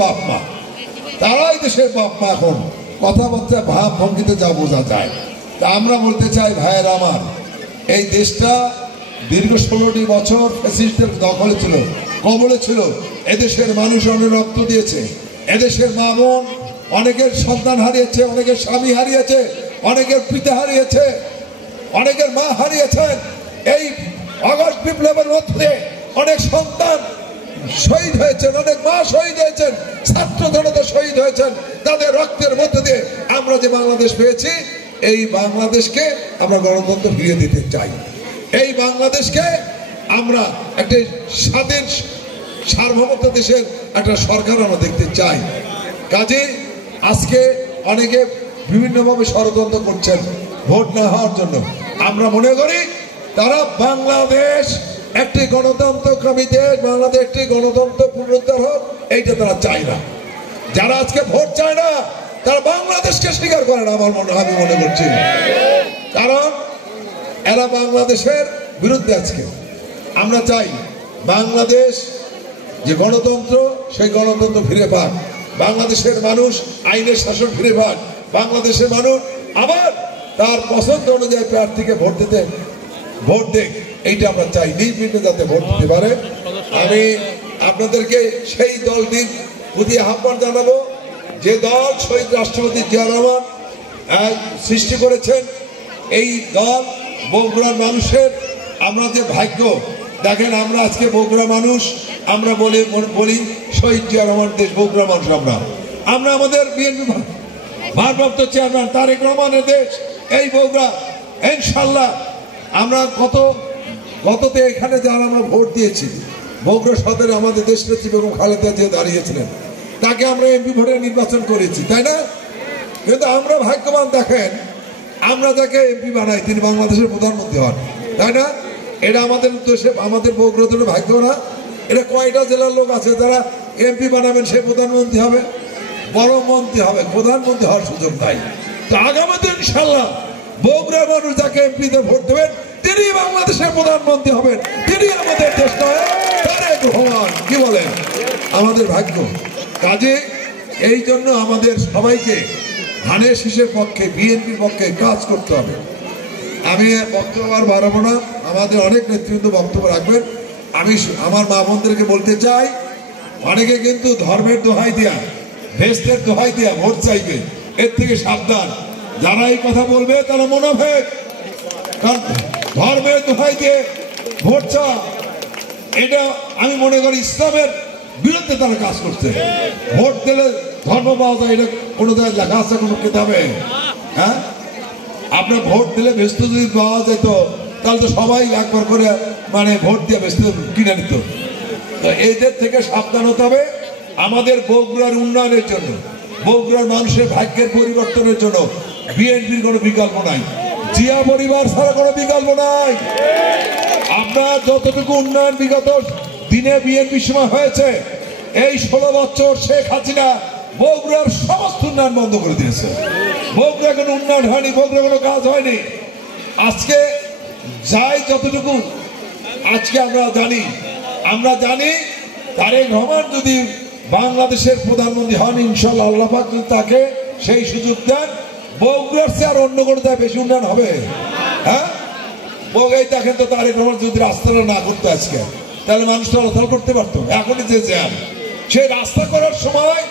বাপ মা, তারাই দেশের বাপ মা। এখন কথাবার্তা ভাব ভঙ্গিতে যা বোঝা যায়। তা আমরা বলতে চাই ভাইয়ের আমার, এই দেশটা দীর্ঘ 16টি বছর ফ্যাসিস্টদের দখলে ছিল, কবলে ছিল। এদেশের মানুষ অনেক রক্ত দিয়েছে, এদেশের মা বোন অনেকের সন্তান হারিয়েছে, অনেকের স্বামী হারিয়েছে, অনেকের পিতা হারিয়েছে, অনেকের মা হারিয়েছেন। এই আগস্ট বিপ্লবের মধ্যে অনেক সন্তান শহীদ হয়েছেন, অনেক মা শহীদ হয়েছেন, ছাত্র জনতা শহীদ হয়েছেন। তাদের রক্তের মধ্যে দিয়ে আমরা যে বাংলাদেশ পেয়েছি, এই বাংলাদেশকে আমরা গণতন্ত্র ফিরিয়ে দিতে চাই। এই বাংলাদেশকে আমরা একটা স্বাধীন সার্বভৌমত্ব দেশের একটা সরকার আমরা দেখতে চাই। কাজে আজকে অনেকে বিভিন্নভাবে ষড়যন্ত্র করছেন ভোট না হওয়ার জন্য। আমরা মনে করি তারা বাংলাদেশ একটি গণতন্ত্রকামী দেশ, বাংলাদেশ একটি গণতন্ত্র পুনরুদ্ধার হোক, এইটা তারা চায় না। যারা আজকে ভোট চায় না তারা বাংলাদেশকে স্বীকার করে না, আমার মনে আমি মনে করছি। কারণ এরা বাংলাদেশের বিরুদ্ধে। আজকে আমরা চাই বাংলাদেশ যে গণতন্ত্র, সেই গণতন্ত্র ফিরে পাক, বাংলাদেশের মানুষ আইনের শাসন ফিরে পাক, বাংলাদেশের মানুষ আবার তার পছন্দ অনুযায়ী প্রার্থীকে ভোট দেখ, এইটা আমরা চাই। নির্বিঘ্নে যাতে ভোট দিতে পারে। আমি আপনাদেরকে সেই দলটির প্রতি আহ্বান জানাবো, যে দল শহীদ রাষ্ট্রপতি জিয়া রহমান সৃষ্টি করেছেন। এই দল বগুড়ার মানুষের আমরা যে ভাগ্য দেখেন, আমরা আজকে বগুড়া মানুষ, আমরা বলি শহীদ জিয়া রহমান দেশ, বগুড়া মানুষ। আমরা আমাদের বিএনপি ভারপ্রাপ্ত চেয়ারম্যান তারেক রহমানের দেশ এই বগুড়া। ইনশাল্লাহ আমরা গততে এখানে যারা আমরা ভোট দিয়েছি, বগুড়া সদরে আমাদের দেশনেত্রী বেগম খালেদা জিয়া দাঁড়িয়েছিলেন, তাকে আমরা এমপি ভোটে নির্বাচন করেছি, তাই না? কিন্তু আমরা ভাগ্যবান, দেখেন আমরা যাকে এমপি বানাই তিনি বাংলাদেশের প্রধানমন্ত্রী হন, তাই না? এটা আমাদের উদ্দেশ্যে, আমাদের বগুড়ার জন্য ভাগ্য না। এটা কয়টা জেলার লোক আছে যারা এমপি বানাবেন সে প্রধানমন্ত্রী হবে, বড় মন্ত্রী হবে, প্রধানমন্ত্রী হওয়ার সুযোগ নাই। তো আগামীতে ইনশাল্লাহ বগুড়ার মানুষ যাকে এমপিতে ভোট দেবেন তিনি বাংলাদেশের প্রধানমন্ত্রী হবেন, তিনি আমাদের দেশ নয় তারেক রহমান। কি বলেন? আমাদের ভাগ্য। কাজে এই জন্য আমাদের সবাইকে ধানের শীষের পক্ষে, বিএনপির পক্ষে কাজ করতে হবে। আমি বক্তব্য আর বাড়াবো না, আমাদের অনেক নেতৃত্ব বক্তব্য রাখবেন। আমি আমার মা বোনদেরকে বলতে চাই, অনেকে কিন্তু ধর্মের দোহাই দিয়া, ভেস্তের দোহাই দিয়া ভোট চাইবে, এর থেকে সাবধান। যারা এই কথা বলবে তারা মুনাফিক। কারণ ধর্মের দোহাই দিয়ে ভোট চাওয়া, এটা আমি মনে করি ইসলামের বিরুদ্ধে তারা কাজ করছে। ভোট দিলে ধর্ম পাওয়া যায়, এটা কোনো জায়গায় লেখা আছে কোনো কিতাবে? হ্যাঁ, আপনার ভোট দিলে ভেস্ত যদি পাওয়া যেত তাহলে তো সবাই একবার করে ভোট দিয়ে ভেস্ত কিনে নিত। তো এইদের থেকে সাবধান হতে হবে। আমাদের বগুড়ার উন্নয়নের জন্য, বগুড়ার মানুষের ভাগ্যের পরিবর্তনের জন্য বিএনপির কোনো বিকল্প নাই, জিয়া পরিবার ছাড়া কোনো বিকল্প নাই। আপনার যতটুকু উন্নয়ন বিগত দিনে বিএনপির সময় হয়েছে, এই 16 বছর শেখ হাসিনা বগুড়ার সমস্ত উন্নয়ন বন্ধ করে দিয়েছে। বগুড়া কোনো উন্নয়ন হয়নি, বগুড়া কোনো কাজ হয়নি। আজকে যাই যতটুকু আজকে আমরা জানি তারেক রহমান যদি বাংলাদেশের প্রধানমন্ত্রী হন, ইনশাল্লাহ আল্লাহ পাক যদি তাকে সেই সুযোগ দেন, বগুড়ার চেয়ে আর অন্য কোনো জায়গায় বেশি উন্নয়ন হবে? হ্যাঁ, এই দেখেন তো তারেক রহমান যদি রাস্তাটা না করতে আজকে, তাহলে মানুষ চলাচল করতে পারতো। এখনই যে জ্যাম, সেই রাস্তা করার সময়